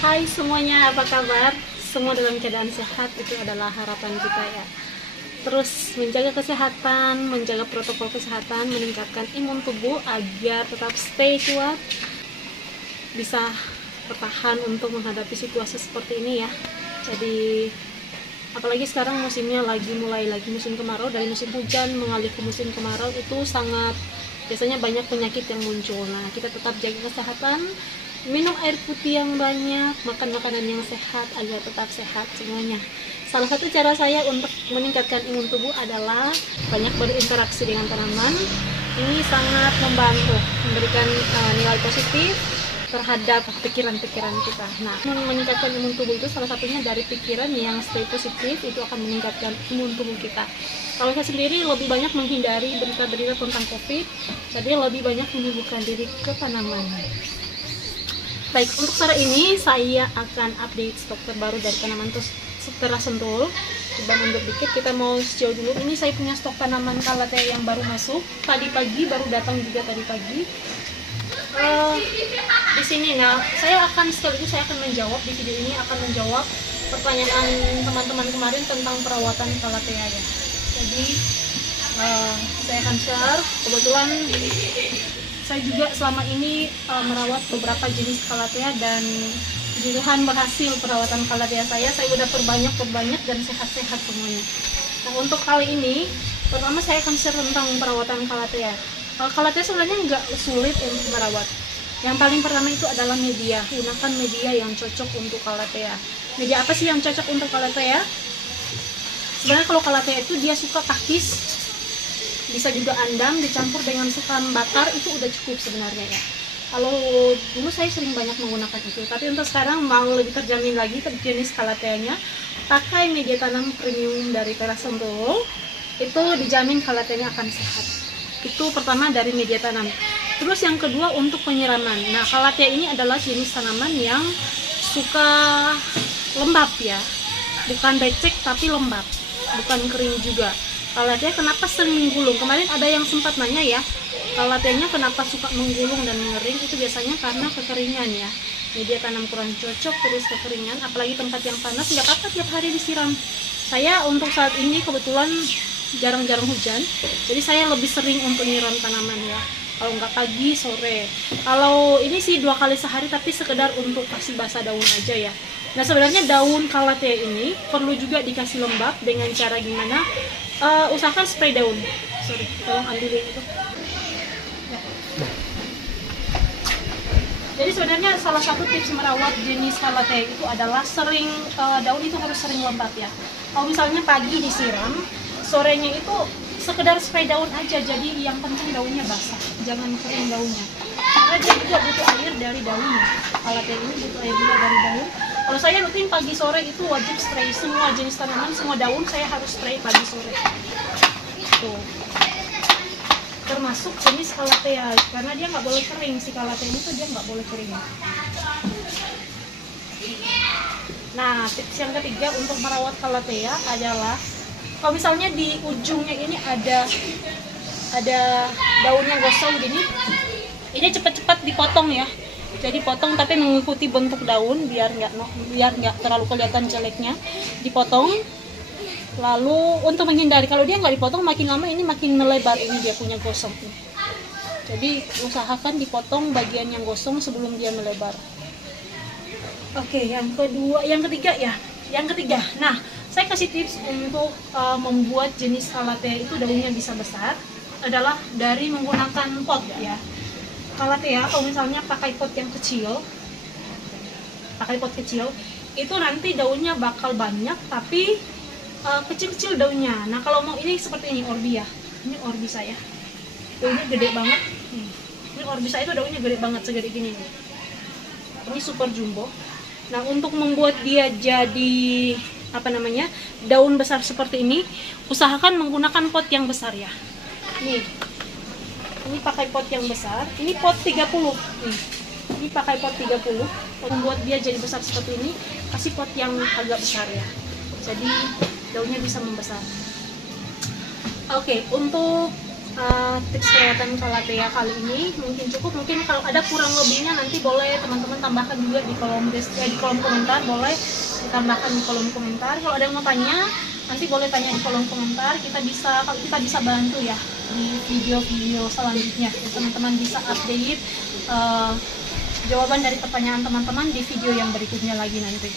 Hai semuanya, apa kabar? Semua dalam keadaan sehat, itu adalah harapan kita ya. Terus menjaga kesehatan, menjaga protokol kesehatan, meningkatkan imun tubuh agar tetap stay kuat, bisa bertahan untuk menghadapi situasi seperti ini ya. Jadi apalagi sekarang musimnya mulai lagi musim kemarau, dari musim hujan mengalih ke musim kemarau itu biasanya banyak penyakit yang muncul. Nah, kita tetap jaga kesehatan, minum air putih yang banyak, makan makanan yang sehat agar tetap sehat semuanya. Salah satu cara saya untuk meningkatkan imun tubuh adalah banyak berinteraksi dengan tanaman. Ini sangat membantu, memberikan nilai positif terhadap pikiran-pikiran kita. Nah, meningkatkan imun tubuh itu salah satunya dari pikiran yang stay positif, itu akan meningkatkan imun tubuh kita. Kalau saya sendiri lebih banyak menghindari berita-berita tentang COVID, jadi lebih banyak menyibukkan diri ke tanaman. Baik, untuk sore ini saya akan update stok terbaru dari tanaman teras sentul. Coba mundur dikit, kita mau sejauh dulu. Ini saya punya stok tanaman calathea yang baru masuk tadi pagi, baru datang juga tadi pagi. Di sini, nah saya akan menjawab di video ini, akan menjawab pertanyaan teman-teman kemarin tentang perawatan calathea ya. Jadi saya akan share, kebetulan saya juga selama ini merawat beberapa jenis calathea dan puji Tuhan berhasil perawatan calathea saya udah perbanyak dan sehat-sehat semuanya. Nah, untuk kali ini pertama saya akan share tentang perawatan calathea. Calathea sebenarnya nggak sulit untuk merawat. Yang paling pertama itu adalah media. Gunakan media yang cocok untuk calathea. Media apa sih yang cocok untuk calathea? Sebenarnya kalau calathea itu dia suka pakis, bisa juga andam, dicampur dengan sekam bakar, itu udah cukup sebenarnya ya. Kalau dulu saya sering banyak menggunakan itu, tapi untuk sekarang mau lebih terjamin lagi ke jenis calatheanya, pakai media tanam premium dari Teras Sentul, itu dijamin calatheanya akan sehat. Itu pertama dari media tanam. Terus yang kedua untuk penyiraman. Nah, calathea ini adalah jenis tanaman yang suka lembab ya, bukan becek tapi lembab, bukan kering juga. Calathea kenapa sering menggulung? Kemarin ada yang sempat nanya ya, calatheanya kenapa suka menggulung dan mengering? Itu biasanya karena kekeringan ya. Media tanam kurang cocok, terus kekeringan, apalagi tempat yang panas, nggak apa-apa tiap hari disiram. Saya untuk saat ini kebetulan jarang-jarang hujan, jadi saya lebih sering untuk nyiram tanaman ya. Kalau nggak pagi, sore. Kalau ini sih 2 kali sehari, tapi sekedar untuk kasih basah daun aja ya. Nah, sebenarnya daun calathea ini perlu juga dikasih lembab dengan cara gimana? Usahakan spray daun. Sorry, tolong ambilin itu. Ya. Jadi sebenarnya salah satu tips merawat jenis calathea itu adalah daun itu harus sering lembab ya. Kalau misalnya pagi disiram, sorenya itu sekedar spray daun aja, jadi yang penting daunnya basah, jangan kering daunnya. Karena dia juga butuh air dari daunnya. Calathea ini butuh air juga dari daun. Kalau saya rutin pagi sore itu wajib spray semua jenis tanaman, semua daun saya harus spray pagi sore. Tuh. Termasuk jenis calathea, karena dia nggak boleh kering, si calathea ini tuh dia nggak boleh kering. Nah, tips yang ketiga untuk merawat calathea adalah kalau misalnya di ujungnya ini ada daun yang gosong gini, ini cepat-cepat dipotong ya. Jadi potong tapi mengikuti bentuk daun biar nggak terlalu kelihatan jeleknya, dipotong. Lalu untuk menghindari kalau dia nggak dipotong makin lama ini makin melebar, ini dia punya gosong. Jadi usahakan dipotong bagian yang gosong sebelum dia melebar. Oke, yang ketiga ya. Yang ketiga, nah saya kasih tips untuk membuat jenis calathea itu daunnya bisa besar adalah dari menggunakan pot ya. Calathea kalau misalnya pakai pot kecil, itu nanti daunnya bakal banyak tapi kecil-kecil daunnya. Nah, kalau mau ini seperti ini orbi ya. Ini orbi saya. Daunnya gede banget. Ini orbi saya itu daunnya gede banget, segede gini nih. Ini super jumbo. Nah, untuk membuat dia jadi daun besar seperti ini, usahakan menggunakan pot yang besar ya. Nih. Ini pakai pot yang besar. Ini pot 30. Nih. Ini pakai pot 30. Untuk membuat dia jadi besar seperti ini, kasih pot yang agak besar ya. Jadi daunnya bisa membesar. Oke, untuk tips perawatan Calathea kali ini mungkin cukup. Mungkin kalau ada kurang lebihnya nanti boleh teman-teman tambahkan juga di kolom komentar, boleh ditambahkan di kolom komentar. Kalau ada yang mau tanya nanti boleh tanya di kolom komentar, kalau kita bisa bantu ya di video-video selanjutnya. Teman-teman bisa update jawaban dari pertanyaan teman-teman di video yang berikutnya lagi nanti.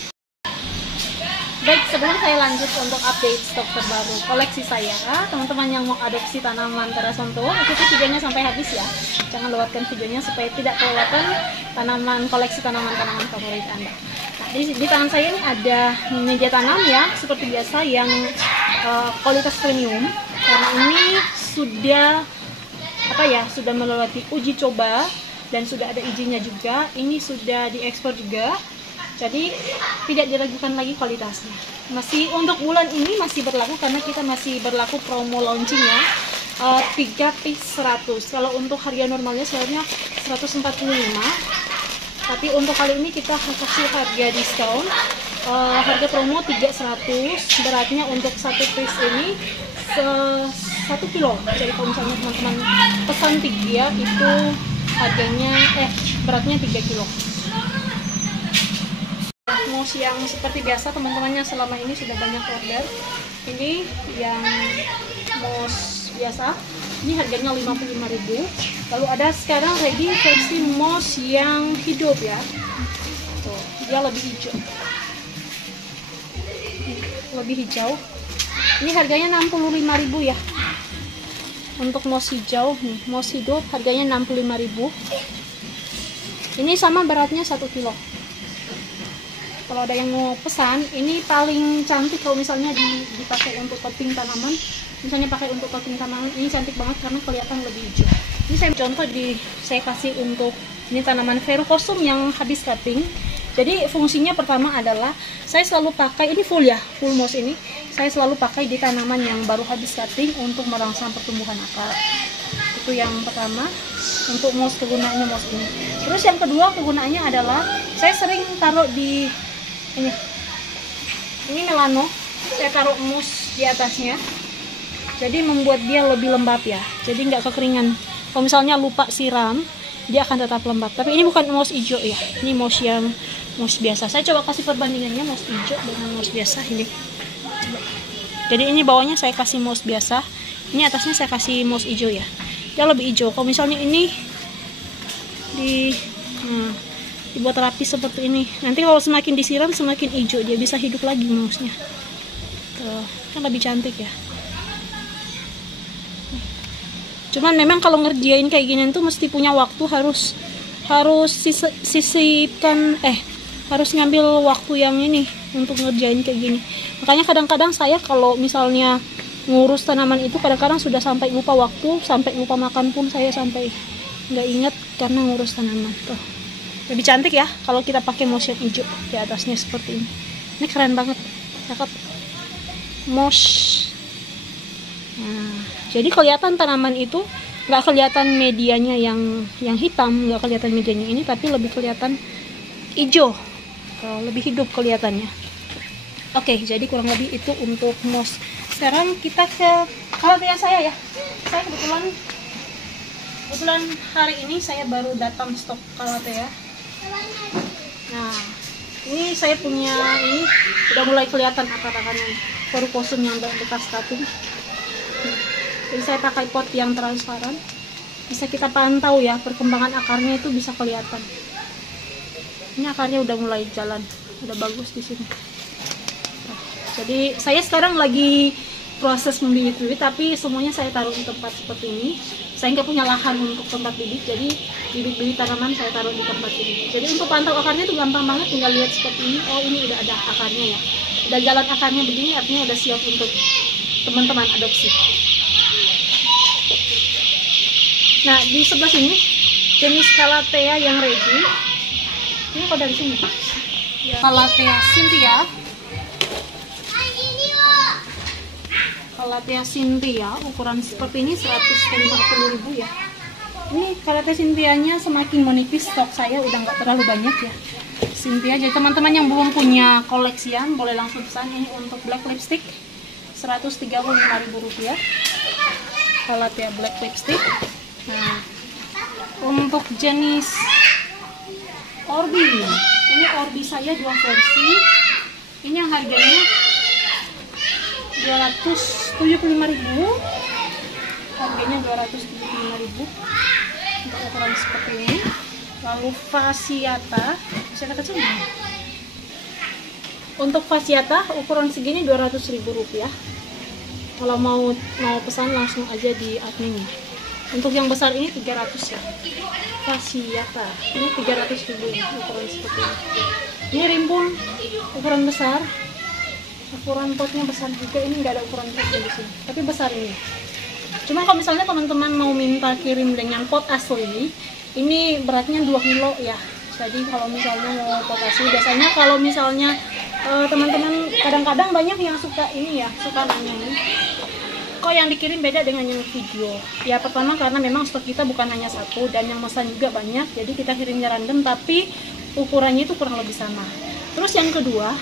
Baik, sebelum saya lanjut untuk update stok terbaru koleksi saya, teman-teman yang mau adopsi tanaman terasonto, ikuti videonya sampai habis ya. Jangan lewatkan videonya supaya tidak kelewatan koleksi tanaman-tanaman favorit Anda. Nah, di tangan saya ini ada media tanam ya, seperti biasa yang kualitas premium. Karena ini sudah melewati uji coba dan sudah ada izinnya juga. Ini sudah diekspor juga. Jadi tidak diragukan lagi kualitasnya. Masih untuk bulan ini masih berlaku karena kita masih berlaku promo launching ya. 3 piece 100. Kalau untuk harga normalnya sebenarnya 145. Tapi untuk kali ini kita kasih harga diskon. Harga promo 3.100. Beratnya untuk 1 piece ini 1 kilo. Jadi kalau misalnya teman-teman pesan 3 itu harganya beratnya 3 kilo. Moss yang seperti biasa teman-temannya selama ini sudah banyak order. Ini yang moss biasa, ini harganya 55.000. Lalu ada sekarang ready versi moss yang hidup ya. Tuh, dia lebih hijau. Ini harganya 65.000 ya. Untuk moss hijau nih, moss hidup harganya 65.000. Ini sama beratnya 1 kilo. Kalau ada yang mau pesan, ini paling cantik kalau misalnya dipakai untuk potting tanaman. Misalnya pakai untuk potting tanaman, ini cantik banget karena kelihatan lebih hijau. Ini saya contoh saya kasih untuk ini tanaman verrucosum yang habis cutting. Jadi fungsinya pertama adalah saya selalu pakai, ini full moss ini. Saya selalu pakai di tanaman yang baru habis cutting untuk merangsang pertumbuhan akar. Itu yang pertama untuk moss, kegunaannya moss ini. Terus yang kedua kegunaannya adalah saya sering taruh di ini melano, saya taruh mus di atasnya, jadi membuat dia lebih lembab ya, jadi nggak kekeringan. Kalau misalnya lupa siram, dia akan tetap lembab. Tapi ini bukan moss hijau ya, ini moss biasa. Saya coba kasih perbandingannya moss hijau dengan moss biasa ini. Jadi ini bawahnya saya kasih moss biasa, ini atasnya saya kasih moss hijau ya, dia lebih hijau. Kalau misalnya ini dibuat rapi seperti ini, nanti kalau semakin disiram semakin hijau, dia bisa hidup lagi mossnya. Tuh, kan lebih cantik ya. Cuman memang kalau ngerjain kayak gini tuh mesti punya waktu, harus sisipkan harus ngambil waktu yang ini untuk ngerjain kayak gini. Makanya kadang-kadang saya kalau misalnya ngurus tanaman itu kadang-kadang sudah sampai lupa waktu, sampai lupa makan pun saya sampai nggak inget karena ngurus tanaman. Tuh, lebih cantik ya kalau kita pakai moss yang hijau di atasnya seperti ini. Ini keren banget, cakep moss. Nah, jadi kelihatan tanaman itu nggak kelihatan medianya yang hitam, nggak kelihatan medianya ini, tapi lebih kelihatan hijau, lebih hidup kelihatannya. Oke, jadi kurang lebih itu untuk moss. Sekarang kita ke Calathea saya ya. Saya kebetulan hari ini saya baru datang stok Calathea. Nah, ini saya punya, ini udah mulai kelihatan akar-akarnya, verrucosum yang bekas cutting. Jadi saya pakai pot yang transparan, bisa kita pantau ya perkembangan akarnya, itu bisa kelihatan. Ini akarnya udah mulai jalan, udah bagus di sini. Jadi saya sekarang lagi proses membibit bibit, tapi semuanya saya taruh di tempat seperti ini. Saya nggak punya lahan untuk tempat bibit, jadi bibit-bibit tanaman saya taruh di tempat ini. Jadi untuk pantau akarnya itu gampang banget, tinggal lihat seperti ini. Oh, ini udah ada akarnya ya, udah jalan akarnya begini, artinya udah siap untuk teman-teman adopsi. Nah, di sebelah sini jenis Calathea yang ready. Ini kok dari sini ya. Calathea Cynthia ukuran seperti ini 150.000 ya. Ini Calathea Cynthianya semakin menipis, stok saya udah nggak terlalu banyak ya. Cynthia, jadi teman-teman yang belum punya koleksian boleh langsung pesan. Ini untuk black lipstick 135.000 rupiah. Calathea Black Lipstick. Nah, untuk jenis Orbi, ini Orbi saya 2 versi. Ini yang harganya 275.000. Harganya 275.000 untuk ukuran seperti ini. Lalu Fasciata, bisa kecil nih. Untuk Fasciata ukuran segini 200.000 rupiah. Kalau mau pesan langsung aja di adminnya. Untuk yang besar ini 300 ya. Fasciata ini 300.000 ukuran seperti ini. Ini rimbun ukuran besar. Ukuran potnya besar juga. Ini nggak ada ukuran potnya di sini, tapi besar ini. Cuma kalau misalnya teman-teman mau minta kirim dengan pot asli, ini beratnya 2 kilo ya. Jadi kalau misalnya mau pot asli, biasanya kalau misalnya teman-teman kadang-kadang banyak yang suka ini ya, suka nanya nih, kok yang dikirim beda dengan yang video. Ya pertama karena memang stok kita bukan hanya satu dan yang pesan juga banyak, jadi kita kirimnya random tapi ukurannya itu kurang lebih sama. Terus yang kedua,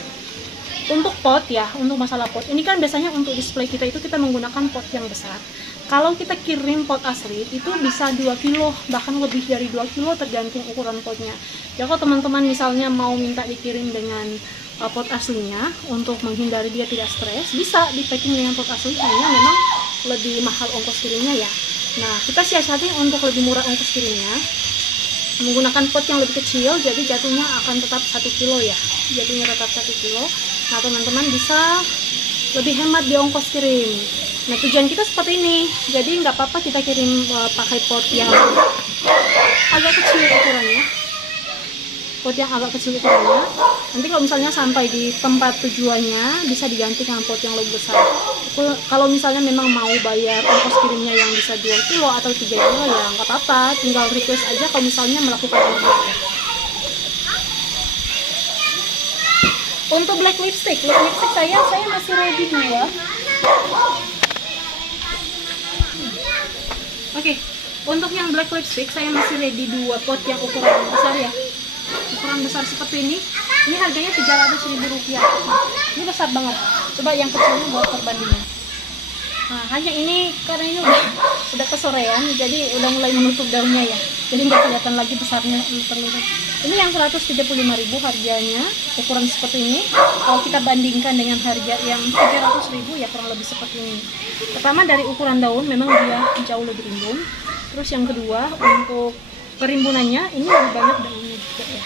untuk pot ya, untuk masalah pot, ini kan biasanya untuk display kita itu kita menggunakan pot yang besar. Kalau kita kirim pot asli itu bisa 2 kilo, bahkan lebih dari 2 kilo tergantung ukuran potnya. Ya kalau teman-teman misalnya mau minta dikirim dengan pot aslinya untuk menghindari dia tidak stres, bisa di packing dengan pot asli, hanya memang lebih mahal ongkos kirimnya ya. Nah, kita siasati untuk lebih murah ongkos kirimnya menggunakan pot yang lebih kecil, jadi jatuhnya akan tetap 1 kilo ya, jatuhnya tetap 1 kilo. Nah, teman-teman bisa lebih hemat di ongkos kirim. Nah, tujuan kita seperti ini, jadi nggak apa-apa kita kirim pakai pot yang agak kecil ukurannya, pot yang agak kecil ukurannya. Nanti kalau misalnya sampai di tempat tujuannya bisa diganti dengan pot yang lebih besar. Kalau misalnya memang mau bayar ongkos kirimnya yang bisa 2 kilo atau 3 kilo ya nggak apa-apa, tinggal request aja kalau misalnya melakukan order. Untuk black lipstick saya masih ready 2. Oke, untuk yang black lipstick saya masih ready 2 pot yang ukuran besar ya. Ukuran besar seperti ini harganya 300.000 rupiah. Ini besar banget. Coba yang kecilnya buat perbandingan. Nah, hanya ini karena ini udah kesorean, jadi udah mulai menutup daunnya ya. Jadi nggak kelihatan lagi besarnya terlihat. Ini yang 135.000 harganya, ukuran seperti ini. Kalau kita bandingkan dengan harga yang 300.000 ya kurang lebih seperti ini. Pertama dari ukuran daun memang dia jauh lebih rimbun. Terus yang kedua untuk perimbunannya ini lebih banyak daunnya juga ya.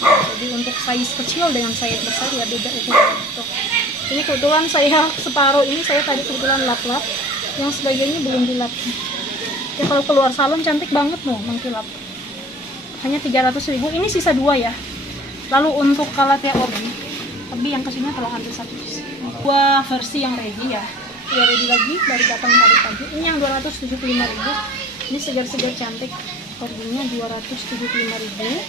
Jadi untuk size kecil dengan size besar ya beda ukuran. Ini kebetulan saya separuh ini saya tadi kebetulan lap-lap, yang sebagainya belum dilap. Ya kalau keluar salon cantik banget loh mengkilap. Hanya 300.000. Ini sisa 2 ya. Lalu untuk Calathea Orbi, tapi yang kesini tolong ambil 1 piece. 2 versi yang ready ya. Udah ready lagi dari datang tadi pagi. Ini yang 275.000. Ini segar-segar cantik. Orbinya 275.000.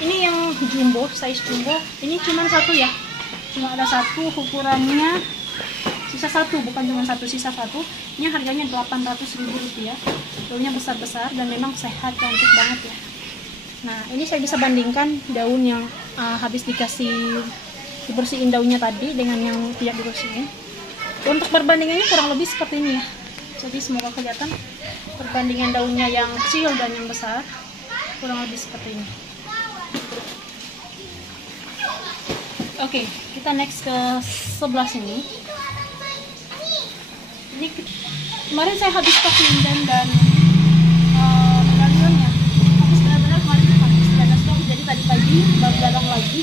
Ini yang jumbo, size jumbo. Ini cuma 1 ya. Cuma ada 1 ukurannya, sisa 1, bukan cuma 1, sisa 1. Ini harganya 800.000 rupiah. Daunnya besar-besar dan memang sehat, cantik banget ya. Nah, ini saya bisa bandingkan daun yang habis dibersihin daunnya tadi dengan yang tidak dibersihin. Untuk perbandingannya kurang lebih seperti ini ya. Jadi semoga kelihatan perbandingan daunnya yang kecil dan yang besar kurang lebih seperti ini. Oke, kita next ke sebelah sini. Ini kemarin saya habis stok linden dan medalionnya. Habis benar-benar kemarin habis ada stok, jadi tadi pagi baru datang lagi.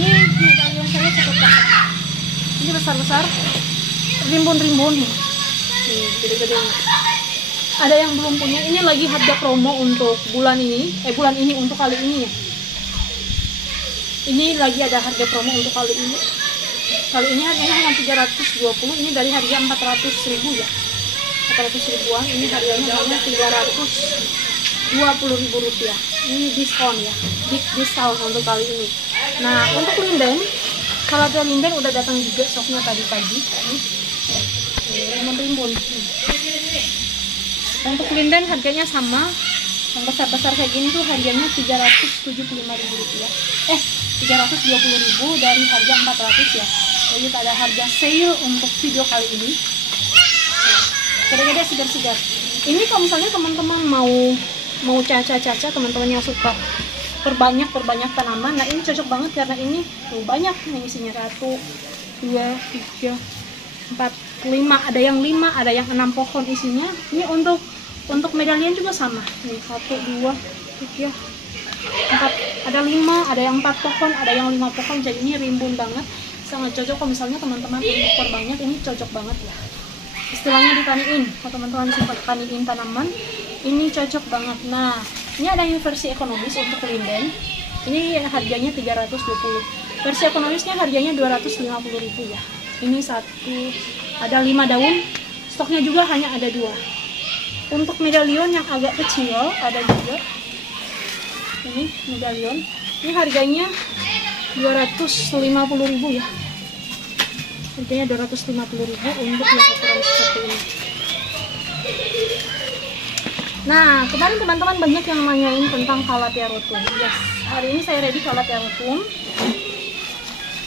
Ini medalion saya cukup besar. Ini besar-besar, rimbun-rimbun nih. Gede-gede. Ada yang belum punya. Ini lagi harga promo untuk bulan ini. Bulan ini untuk kali ini ya. Ini lagi ada harga promo untuk kali ini. Kali ini harganya hanya 320. Ini dari harga 400.000 ya. 400 ribuan. Ini harganya hanya 320.000 rupiah. Ini diskon ya. Big discount untuk kali ini. Nah, untuk linden, Calathea linden udah datang juga stoknya tadi pagi. Rimbun-rimbun. Untuk linden harganya sama. Yang besar-besar kayak gini tuh harganya 375.000 rupiah. 320.000 dari harga 400 ya. Jadi ada harga sale untuk video kali ini. gede-gede segar-segar. Ini kalau misalnya teman-teman mau caca-caca, teman-teman yang suka perbanyak tanaman, nah ini cocok banget karena ini tuh banyak nih isinya, 1, 2, 3, 4, 5, ada yang 5, ada yang 6 pohon isinya. Ini untuk medallion juga sama nih, 1, 2, 3, 4, ada 5, ada yang 4 pohon, ada yang 5 pohon. Jadi ini rimbun banget, sangat cocok kalau misalnya teman-teman untuk perbanyak, ini cocok banget ya, istilahnya ditaniin. Kalau teman-teman suka taniin tanaman, ini cocok banget. Nah, ini ada yang versi ekonomis untuk linden, ini harganya 320. Versi ekonomisnya harganya 250.000 ya. Ini satu, ada 5 daun, stoknya juga hanya ada 2. Untuk medallion yang agak kecil ada juga. Ini medallion, ini harganya 250.000 ya. Harganya 250.000 untuk yang ukuran seperti ini. Nah, kemarin teman-teman banyak yang nanyain tentang Calathea rotun. Yes, hari ini saya ready Calathea rotun.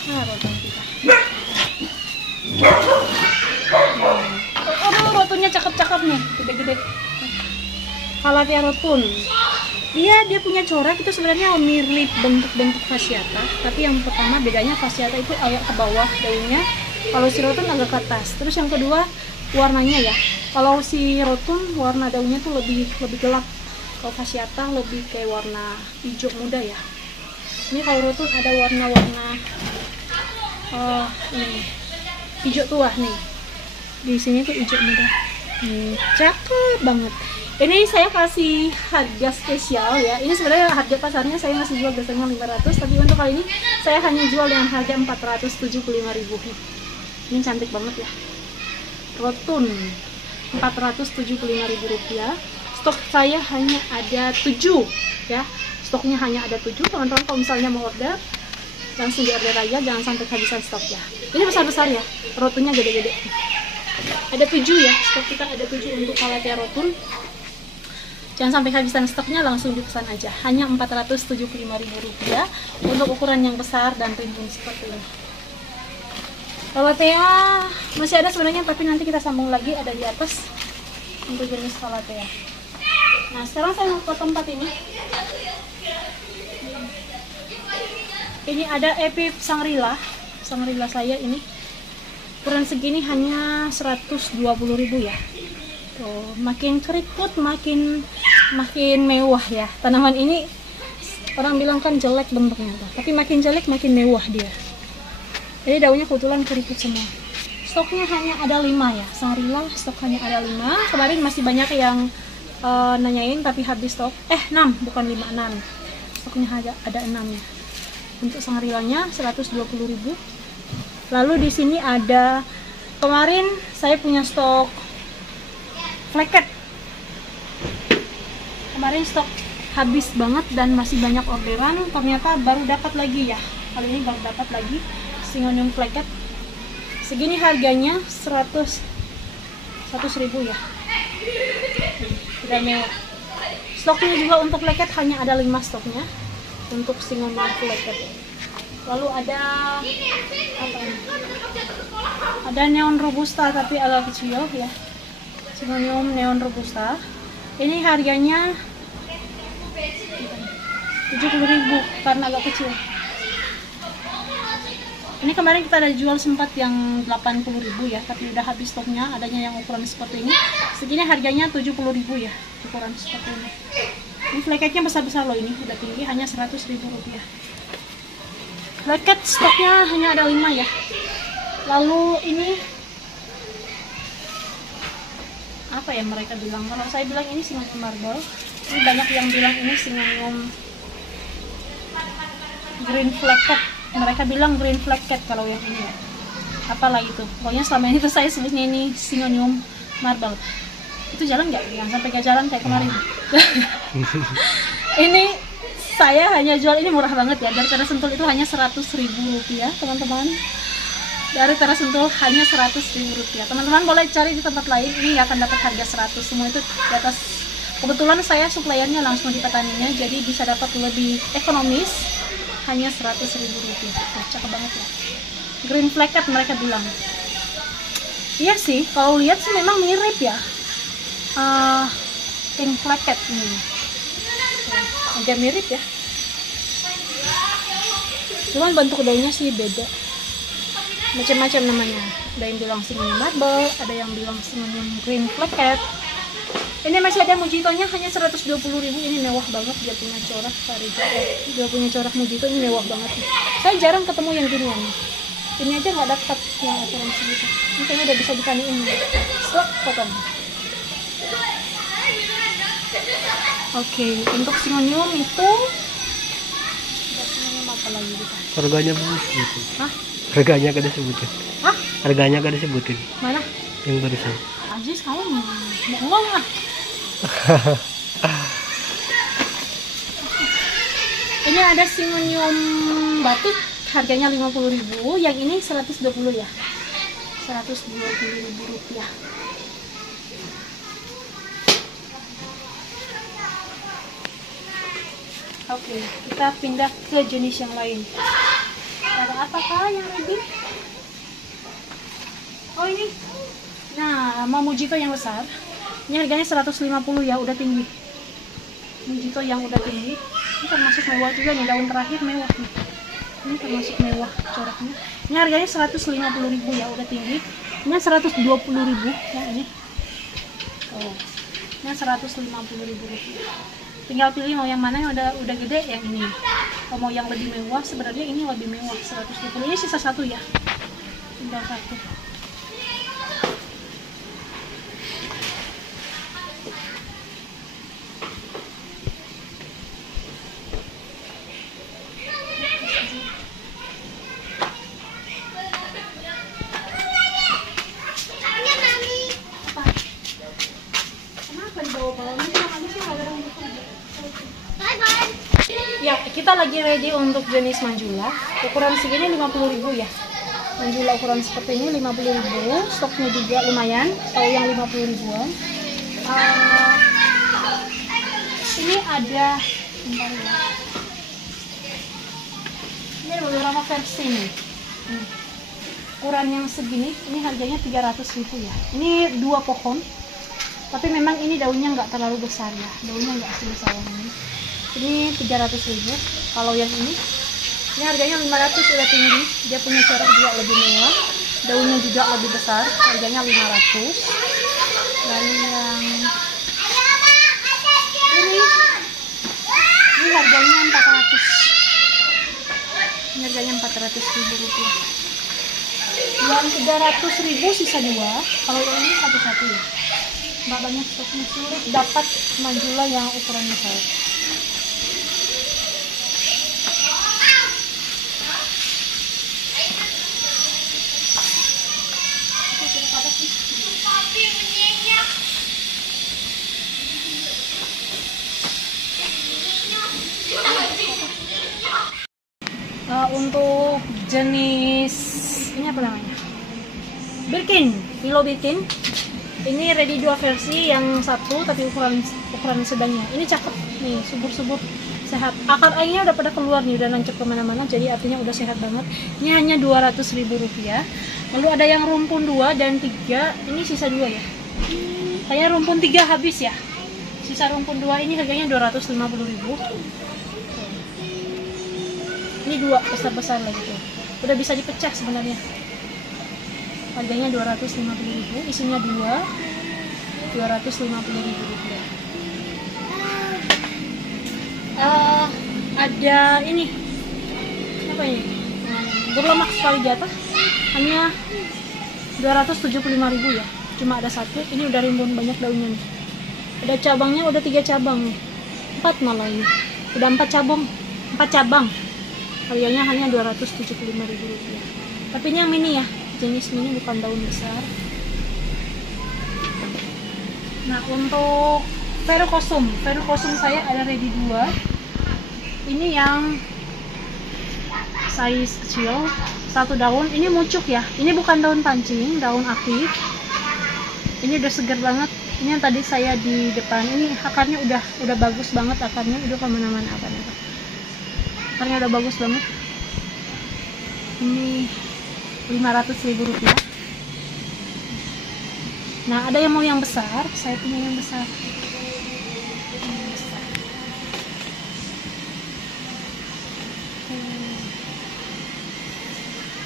Nah, rotun kita. Oh, rotunnya cakep-cakep nih, gede-gede. Calathea rotun. Dia punya corak itu sebenarnya mirip bentuk-bentuk fasciata, tapi yang pertama bedanya fasciata itu agak ke bawah daunnya, kalau si rotun agak ke atas. Terus yang kedua warnanya ya, kalau si rotun warna daunnya tuh lebih gelap, kalau fasciata lebih kayak warna hijau muda ya. Ini kalau rotun ada warna-warna ini hijau tua nih, di sini tuh hijau muda. Cakep banget. Ini saya kasih harga spesial ya. Ini sebenarnya harga pasarnya saya masih jual biasanya 500, tapi untuk kali ini saya hanya jual dengan harga 475.000 nih. Ini cantik banget ya. Rotun 475.000 rupiah. Stok saya hanya ada 7 ya. Stoknya hanya ada 7. Teman-teman kalau misalnya mau order, langsung di order aja, jangan sampai kehabisan stok ya. Ini besar-besar ya, rotunnya gede-gede. Ada 7 ya, stok kita ada 7 untuk Calathea rotun. Jangan sampai kehabisan stoknya, langsung dipesan aja. Hanya 475.000 rupiah untuk ukuran yang besar dan rimbun seperti ini. Calathea masih ada sebenarnya, tapi nanti kita sambung lagi, ada di atas untuk jenis Calathea. Nah, sekarang saya mau ke tempat ini. Ini ada Epip Shangri-La. Shangri-La saya ini ukuran segini hanya 120.000 ya. Tuh, makin keriput, makin mewah ya. Tanaman ini orang bilang kan jelek bentuknya, tapi makin jelek makin mewah dia. Jadi daunnya kebetulan keriput semua. Stoknya hanya ada 5 ya, Shangri-La stok hanya ada 5. Kemarin masih banyak yang nanyain tapi habis stok. 6, bukan 5, 6. Stoknya ada 6 ya. Untuk Shangri-La-nya 120.000. Lalu di sini ada, kemarin saya punya stok Flacket. Kemarin stok habis banget dan masih banyak orderan, ternyata baru dapat lagi ya. Kali ini baru dapat lagi Syngonium Flacket. Segini harganya 100.000 ya. Udah mewah. Stoknya juga untuk Flacket hanya ada 5 stoknya untuk Syngonium Flacket. Lalu ada apa ini? Ada Neon Robusta tapi agak kecil ya. Syngonium Neon Robusta. Ini harganya 70.000 karena agak kecil. Ini kemarin kita ada jual sempat yang 80.000 ya, tapi udah habis stoknya. Adanya yang ukuran seperti ini. Segini harganya 70.000 ya, ukuran seperti ini. Ini Flacketnya besar-besar loh, ini udah tinggi, hanya 100.000 rupiah. Flacket stoknya hanya ada 5 ya. Lalu ini apa ya mereka bilang, kalau saya bilang ini Syngonium marble, ini banyak yang bilang ini Syngonium green flacket, mereka bilang green flacket kalau yang ini ya, apalah itu, pokoknya selama ini tuh saya sebutnya ini Syngonium marble. Itu jalan nggak? Jangan sampai gak jalan kayak kemarin. Ini saya hanya jual, ini murah banget ya, dari Teras Sentul itu hanya 100.000 rupiah teman-teman. Dari Teras Sentul hanya 100.000 rupiah. Teman-teman boleh cari di tempat lain, ini nggak akan dapat harga 100, semua itu di atas. Kebetulan saya suplaiannya langsung di petaninya, jadi bisa dapat lebih ekonomis, hanya 100.000 rupiah. Cakep banget ya. Green flacket mereka bilang. Iya sih, kalau lihat sih memang mirip ya. King Flacket nih. Agak mirip ya. Cuman bentuk daunnya sih beda. Macam-macam namanya. Ada yang bilang Syngonium marble, ada yang bilang Syngonium green Flacket. Ini masih ada mojitonya hanya 120.000. Ini mewah banget, dia punya corak dia punya corak mojito, ini mewah banget. Saya jarang ketemu yang ginian. Ini aja nggak dapat yang ukuran segitu. Ini kayaknya udah bisa ditaniin. Slap potong. Oke, untuk Syngonium itu apa lagi kita? Harganya sebutin. Hah? Harganya kada sebutin. Hah? Harganya kada sebutin. Mana? Yang barusan. Ajis kamu ngomong ah. Ini ada Syngonium batik, harganya 50.000. Yang ini 120 ya. 120.000 rupiah. Oke, kita pindah ke jenis yang lain. Ada apakah yang ready? Oh ini. Nah, mau mojito yang besar. Ini harganya 150 ya, udah tinggi. Mojito yang udah tinggi. Ini termasuk mewah juga nih, daun terakhir mewah nih. Ini termasuk mewah coraknya. Ini harganya 150.000 ya, udah tinggi. Ini 120.000 ya ini. Oh. Ini 150.000 rupiah. Tinggal pilih mau yang mana yang udah gede, yang ini. Kalau mau yang lebih mewah, sebenarnya ini lebih mewah, 120. Ini sisa satu ya. Tinggal satu. Ya, kita lagi ready untuk jenis Manjula. Ukuran segini 50.000 ya. Manjula ukuran seperti ini 50.000. Stoknya juga lumayan. Kalau yang 50.000-an. Ini ada bentar ya. Ini ada beberapa versi nih. Ukuran yang segini, ini harganya 300.000 ya. Ini 2 pohon. Tapi memang ini daunnya nggak terlalu besar ya. Daunnya nggak sebesar yang ini. Ini 300.000. Kalau yang ini harganya 500, udah tinggi. Dia punya corak juga lebih mewah, daunnya juga lebih besar, harganya 500. Lalu yang ini harganya 400. Ini harganya 400.000 rupiah. Yang 300.000 sisa 2. Kalau yang ini satu-satu ya. Nggak banyak stoknya, sulit dapat Manjula yang ukuran besar. Untuk jenis ini apa namanya? Birkin, Willow Birkin. Ini ready 2 versi, yang satu tapi ukuran sedangnya. Ini cakep nih, subur-subur, sehat. Akar airnya udah pada keluar nih, udah nancep kemana-mana, jadi artinya udah sehat banget. Ini hanya 200.000 rupiah. Lalu ada yang rumpun 2 dan 3, ini sisa 2 ya. Kayaknya rumpun 3 habis ya. Sisa rumpun 2 ini harganya 250.000. Ini 2 besar-besar lagi tuh. Udah bisa dipecah sebenarnya. Harganya 250.000, isinya 2, 250.000 rupiah. Ada ini apa ini? Burlamax Parijata, hanya 275.000 ya. Cuma ada satu. Ini udah rimbun banyak daunnya nih. Ada cabangnya, udah 3 cabang, 4 malah ini. Udah 4 cabang, 4 cabang. Harganya hanya 275.000 rupiah. Tapi ini yang mini ya, jenis mini, bukan daun besar. Nah, untuk verukosum saya ada ready 2. Ini yang size kecil, 1 daun. Ini mucuk ya. Ini bukan daun pancing, daun aktif. Ini udah segar banget. Ini yang tadi saya di depan. Ini akarnya udah bagus banget, akarnya udah kemana-mana akarnya. Akarnya udah bagus banget. Ini 500.000 rupiah. Nah, ada yang mau yang besar, saya punya yang besar. Yang besar.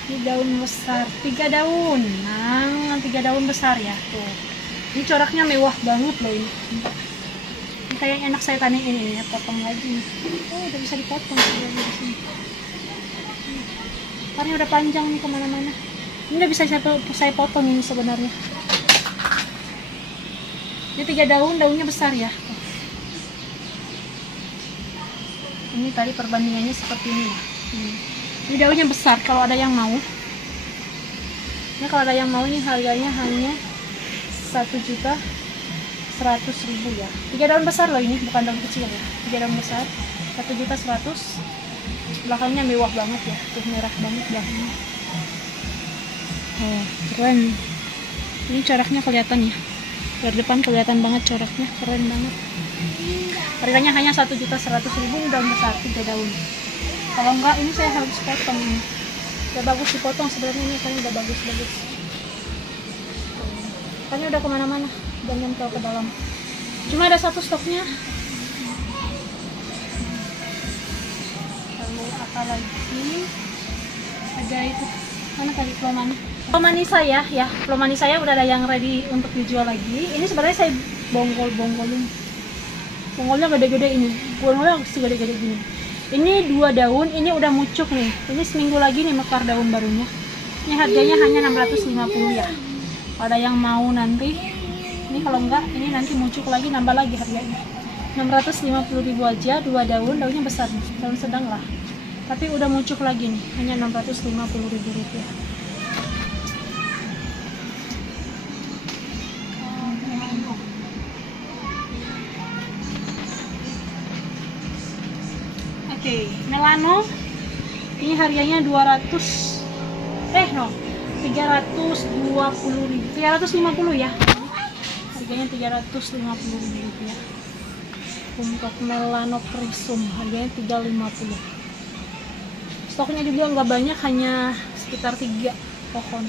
Ini daun besar, 3 daun. Nah, 3 daun besar ya. Tuh. Ini coraknya mewah banget loh ini. Ini kayak enak saya tani ini ya, potong lagi. Oh, udah bisa dipotong di sini. Karena udah panjang nih kemana-mana. Ini udah bisa saya potong ini sebenarnya. Ini 3 daun, daunnya besar ya. Ini tadi perbandingannya seperti ini ya. Ini daunnya besar, kalau ada yang mau. Ini kalau ada yang mau, ini harganya hanya 1.100.000 ya. 3 daun besar loh ini, bukan daun kecil ya. 3 daun besar, 1.100.000. Belakangnya mewah banget ya, tuh merah banget belakangnya. Oh, keren. Ini coraknya kelihatan ya. Dari depan kelihatan banget coraknya, keren banget. Harganya hanya 1.100.000, daun besar 3 daun. Kalau enggak, ini saya harus potong ini. Udah bagus dipotong sebenarnya, ini kan udah bagus. Kan udah kemana-mana, udah nyempel ke dalam. Cuma ada satu stoknya. Lalu apa lagi? Ada itu, mana tadi plomani saya ya, plomani saya udah ada yang ready untuk dijual lagi. Ini sebenarnya saya bonggolin. Bonggolnya gede-gede ini, bonggolnya segede-gede gini. Ini 2 daun, ini udah mucuk nih. Ini seminggu lagi nih mekar daun barunya. Ini harganya hanya 650 ya. Ada yang mau nanti, ini kalau enggak, ini nanti mucuk lagi, nambah lagi harganya. 650.000 aja, 2 daun, daunnya besar nih, daun sedang lah. Tapi udah mucuk lagi nih, hanya 650.000 rupiah. Oke, Melano ini harganya 350 ya. Harganya 350.000 rupiah. Untuk Melano Prism harganya 350. Stoknya dibilang nggak banyak, hanya sekitar 3 pohon.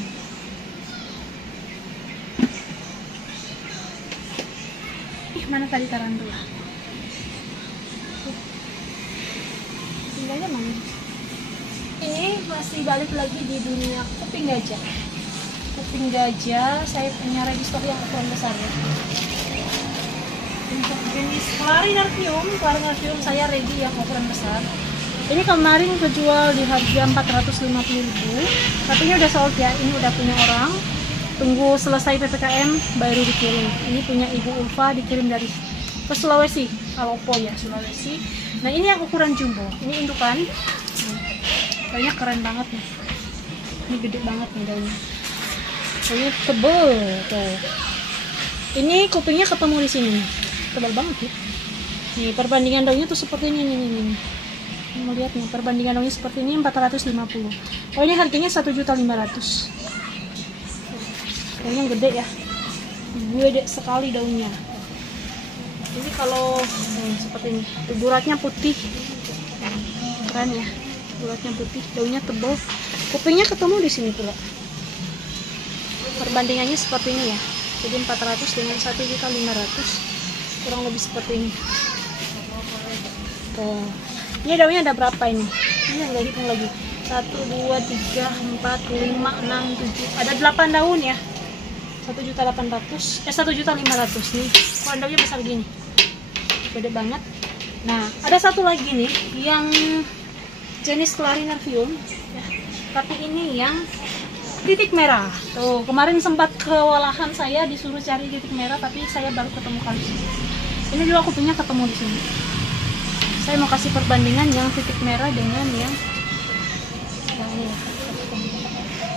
Mana tadi tarantula? Tinggalnya mana? Ini masih balik lagi di dunia kuping gajah. Kuping gajah saya punya ready stok yang ukuran besar ya. Untuk jenis Clarinarvium saya ready yang ukuran besar. Ini kemarin kejual di harga 450.000, tapi ini udah sold ya. Ini udah punya orang. Tunggu selesai PPKM baru dikirim. Ini punya Ibu Ulfa, dikirim dari ke Sulawesi, Alopo ya, Sulawesi. Nah, ini yang ukuran jumbo. Ini indukan. Daunnya keren banget nih. Ini gede banget nih daunnya. Daunnya tebel tuh. Ini kupingnya ketemu di sini. Tebal banget ya. Nih, perbandingan daunnya tuh seperti ini nih. Mau lihat nih, perbandingan daunnya seperti ini 450. Oh, ini harganya 1.500.000. Daunnya gede ya. Gede sekali daunnya. Ini kalau seperti ini, buratnya putih, keren ya, buratnya putih, daunnya tebal, kupingnya ketemu di sini pula. Perbandingannya seperti ini ya, jadi 400 dengan 1.500.000, kurang lebih seperti ini. Tuh, ini daunnya ada berapa ini? Ini nggak hitung lagi. 1, 2, 3, 4, 5, 6, 7, ada 8 daun ya. 1.500.000 nih. Kalau daunnya besar gini, gede banget. Nah, ada satu lagi nih yang jenis Clarinarvium ya, tapi ini yang titik merah. Tuh, kemarin sempat kewalahan saya disuruh cari titik merah, tapi saya baru ketemu kali ini. Ini juga kupingnya ketemu di sini. Saya mau kasih perbandingan yang titik merah dengan yang ini.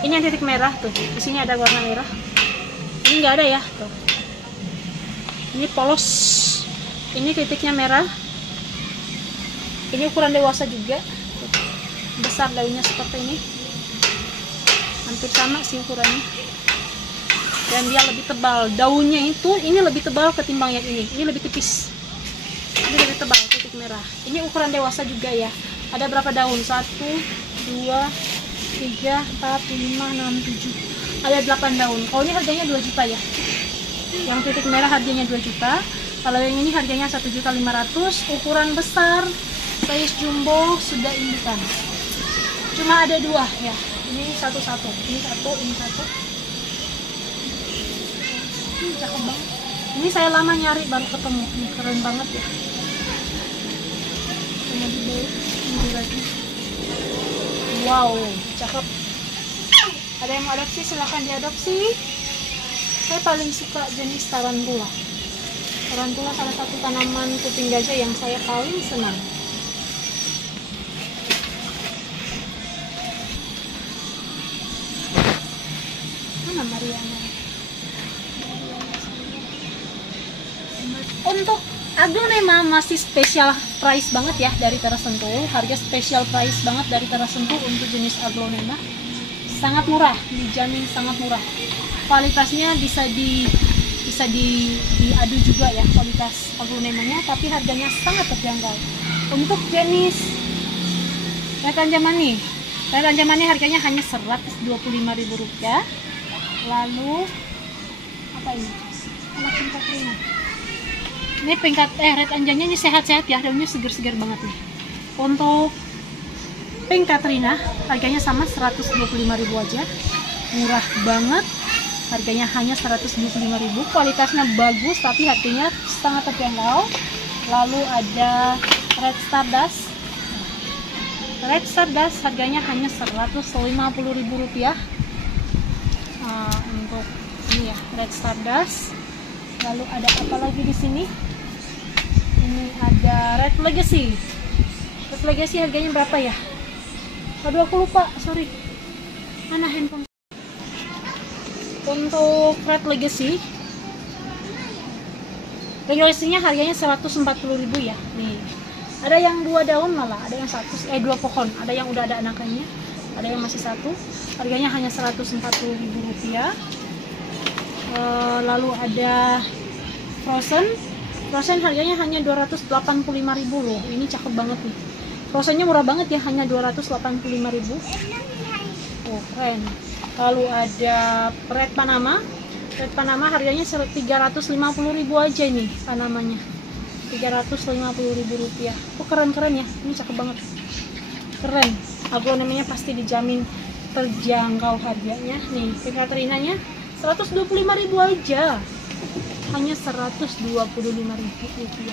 Ini yang titik merah tuh. Di sini ada warna merah. Ini nggak ada ya tuh. Ini polos, ini titiknya merah, ini ukuran dewasa juga tuh. Besar daunnya seperti ini, hampir sama sih ukurannya, dan dia lebih tebal daunnya. Itu ini lebih tebal ketimbang yang ini lebih tipis, ini lebih tebal titik merah. Ini ukuran dewasa juga ya. Ada berapa daun? 1, 2, 3, 4, 5, 6, 7, ada 8 daun. Kalau ini harganya 2 juta ya. Yang titik merah harganya 2 juta. Kalau yang ini harganya 1.500.000. Ukuran besar, size jumbo, sudah indukan. Cuma ada 2 ya. Ini satu-satu. Ini satu, ini satu. Ini cakep banget. Ini saya lama nyari baru ketemu. Ini keren banget ya. Sama di bawah, ini lagi. Wow, cakep. Ada yang mau adopsi, silahkan diadopsi. Saya paling suka jenis tarantula. Tarantula salah satu tanaman kuping gajah yang saya paling senang. Mana Mariana? Untuk aglonema masih spesial price banget ya dari Tersentuh. Harga spesial price banget dari Tersentuh untuk jenis aglonema. Sangat murah, dijamin sangat murah. Kualitasnya bisa diadu juga ya, kualitas aglonemanya, tapi harganya sangat terjangkau. Untuk jenis Red Anjamani harganya hanya Rp125.000. Lalu apa ini? Anak tingkat 5. Ini tingkat Red Anjanya ini sehat-sehat ya, daunnya seger-seger banget nih. Untuk Pink Katrina harganya sama Rp125.000 aja, murah banget. Harganya hanya Rp125.000. Kualitasnya bagus tapi harganya sangat terjangkau. Lalu ada Red Stardust harganya hanya Rp150.000. Untuk ini ya, Red Stardust. Lalu ada apa lagi di sini? Ini ada Red Legacy. Red Legacy harganya berapa ya? Aduh aku lupa, sorry. Mana handphone? Untuk Red Legacy-nya harganya Rp140.000 ya. Nih. Ada yang 2 daun malah, ada yang 2 pohon, ada yang udah ada anakannya, ada yang masih 1. Harganya hanya Rp140.000. Lalu ada Frozen harganya hanya Rp285.000 loh. Ini cakep banget nih. Frozennya murah banget ya, hanya Rp285.000. Oh, keren. Lalu ada Red Panama harganya Rp350.000 aja nih tanamannya. Rp350.000. Oh, keren-keren ya, ini cakep banget. Keren. Aglonemanya pasti dijamin terjangkau harganya. Nih, Katrinanya Rp125.000 aja. Hanya Rp125.000.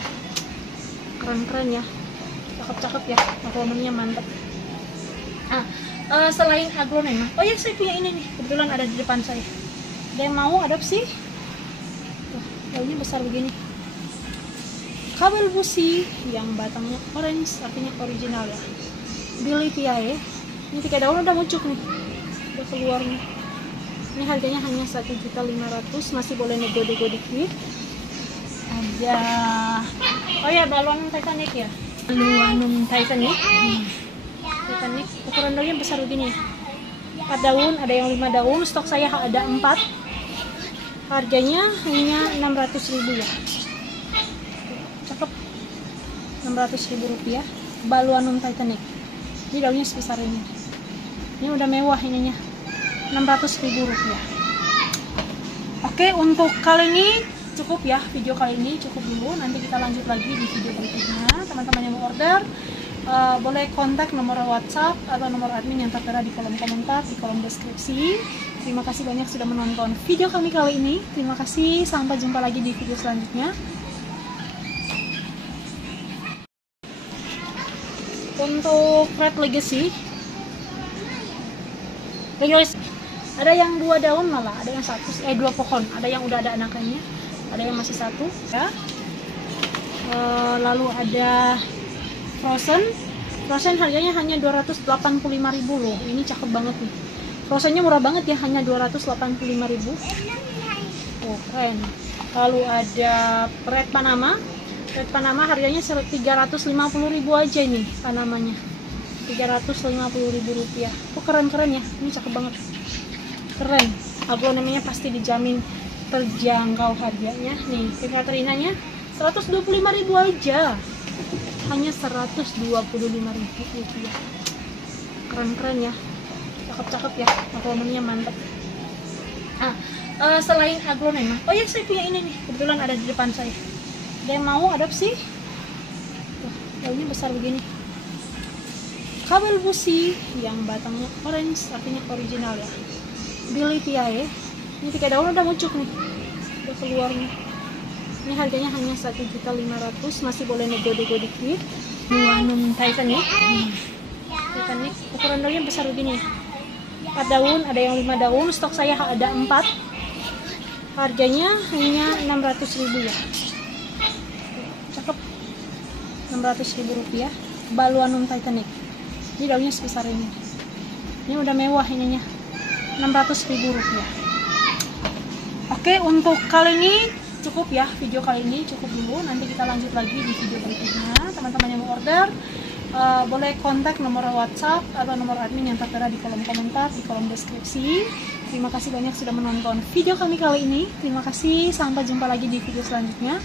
Keren-keren ya. Cakep-cakep ya, aglonemanya mantep. Selain aglonema, oh ya saya punya ini nih, kebetulan ada di depan saya. Ada yang mau adopsi? Tuh, daunnya besar begini. Kabel busi yang batangnya orange, artinya original ya. Bilipiae. Ini 3 daun udah muncul nih, udah keluar nih. Ini harganya hanya Rp1.500.000, masih boleh nego-nego dikit. Ada, oh ya, balon Titanic ya. Balon Titanic. Titanic, ukuran daunnya besar begini ya. 4 daun, ada yang 5 daun, stok saya ada 4. Harganya hanya Rp600.000 ya. Cakep. Rp600.000. Balon Titanic. Ini daunnya sebesar ini. Ini udah mewah ininya. Rp600.000. Oke, untuk kali ini cukup ya, video kali ini cukup dulu. Nanti kita lanjut lagi di video berikutnya. Teman-teman yang mau order boleh kontak nomor WhatsApp atau nomor admin yang tertera di kolom komentar, di kolom deskripsi. Terima kasih banyak sudah menonton video kami kali ini. Terima kasih, sampai jumpa lagi di video selanjutnya. Untuk Red Legacy ada yang 2 daun malah, ada yang 2 pohon, ada yang udah ada anakannya, ada yang masih 1 ya. Lalu ada Frozen harganya hanya Rp285.000 loh. Ini cakep banget nih. Frozennya murah banget ya, hanya Rp285.000. Oh, keren. Lalu ada Red Panama harganya Rp350.000 aja nih tanamannya. Rp350.000. Oh, keren-keren ya, ini cakep banget. Keren. Aglonemanya pasti dijamin terjangkau harganya. Nih, Katrinanya Rp125.000 aja. Hanya Rp125.000. Keren-keren ya, cakep-cakep ya, aglonemanya mantep. Selain aglonema, oh ya saya punya ini nih, kebetulan ada di depan saya. Ada yang mau adopsi? Tuh, daunnya besar begini. Kabel busi yang batangnya orange, artinya original ya. Bilipiae. Ini 3 daun udah muncul nih, udah keluar nih. Ini harganya hanya 1.500.000, masih boleh nego-nego dikit. Nuanum Titanic. Titanic, ukuran daunnya besar begini. 4 daun, ada yang 5 daun. Stok saya ada 4. Harganya hanya 600.000 ya. Cakep. 600.000 rupiah. Baluanum Titanic. Ini daunnya sebesar ini. Ini udah mewah ininya. 600.000 rupiah. Oke, untuk kali ini cukup ya. Video kali ini cukup dulu. Nanti kita lanjut lagi di video berikutnya. Teman-teman yang mau order, boleh kontak nomor WhatsApp atau nomor admin yang tertera di kolom komentar, di kolom deskripsi. Terima kasih banyak sudah menonton video kami kali ini. Terima kasih, sampai jumpa lagi di video selanjutnya.